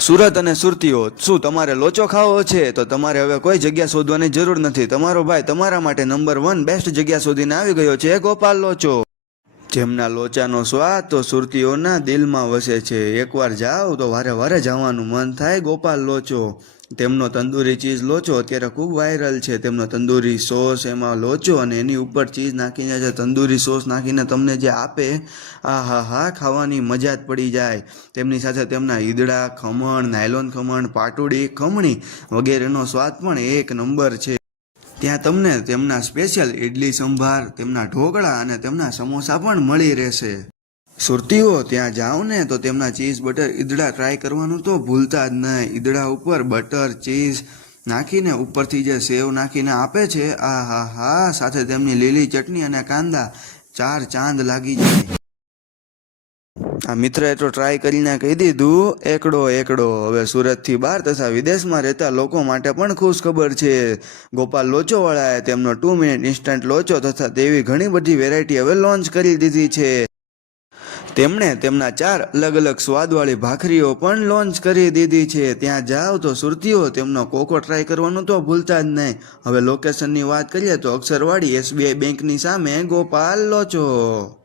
સુરત અને સુરતીઓ, શું તમારે લોચો ખાવો છે? તો તમારે હવે કોઈ જગ્યા શોધવાની જરૂર નથી. તમારો ભાઈ તમારા માટે નંબર 1 બેસ્ટ જગ્યા શોધીને આવી ગયો છે, ગોપાલ લોચો. જેમના લોચાનો સ્વાદ તો સુરતીઓના દિલમાં વસે છે. એકવાર જાઓ તો વારે વારે જવાનું મન થાય. ગોપાલ લોચો, તેમનો તંદૂરી ચીઝ લોચો અત્યારે ખૂબ વાયરલ છે. તેમનો તંદૂરી સોસ, એમાં લોચો અને એની ઉપર ચીઝ નાખીને જે તંદૂરી સોસ નાખીને તમને જે આપે, આ હા હા, ખાવાની મજા જ પડી જાય. તેમની સાથે તેમના ઈદડા, ખમણ, નાયલોન ખમણ, પાટુડી, ખમણી વગેરેનો સ્વાદ પણ એક નંબર છે. ત્યાં તમને તેમના સ્પેશિયલ ઇડલી સંભાર, તેમના ઢોકળા અને તેમના સમોસા પણ મળી રહેશે. સુરતીઓ, ત્યાં જાઓ ને તો તેમના ચીઝ બટર ઈદડા ટ્રાય કરવાનું તો ભૂલતા જ નહીં. ઈદડા ઉપર બટર ચીઝ નાખીને ઉપરથી જે સેવ નાખીને આપે છે, આ હા હા, સાથે તેમની લીલી ચટણી અને કાંદા, 4 ચાંદ લાગી જાય. આ મિત્રએ તો ટ્રાય કરીને કહી દીધું, એકડો એકડો. હવે સુરતથી બહાર તથા વિદેશમાં રહેતા લોકો માટે પણ ખુશ ખબર છે. ગોપાલ લોચોવાળાએ તેમનો 2 મિનિટ ઇન્સ્ટન્ટ લોચો તથા તેવી ઘણી બધી વેરાયટી હવે લોન્ચ કરી દીધી છે. તેમણે તેમના 4 અલગ અલગ સ્વાદવાળી ભાખરીઓ પણ લોન્ચ કરી દીધી છે. ત્યાં જાઓ તો સુરતીઓ, તેમનો કોકો ટ્રાય કરવાનું તો ભૂલતા જ નહીં. હવે લોકેશનની વાત કરીએ તો અક્ષરવાડી SBI બેંકની સામે ગોપાલ લોચો.